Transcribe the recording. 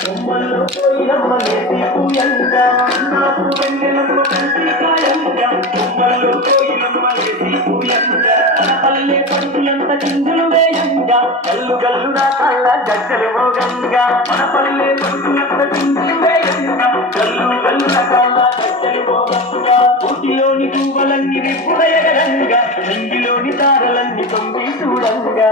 కొమ్మల్లో పోయినమ్మ ఎదిపుయంగా నాకు వెన్నెలమ్మ పూసికాయంగా కొమ్మల్లో పోయినమ్మ ఎదిపుయంగా పల్లె పండులంత చిందులు వేయంగా కల్లు గల్లు నా కళ్ళ గజ్జలు మోగంగా మన పల్లె పండులంత చిందులు వేయంగా కల్లు గల్లు నా కళ్ళ గజ్జలు మోగంగా ఊటిలోని పువ్వులన్నీ విప్పుడేయంగా రంగిలోని తారలన్నీ తొంగి చూడంగా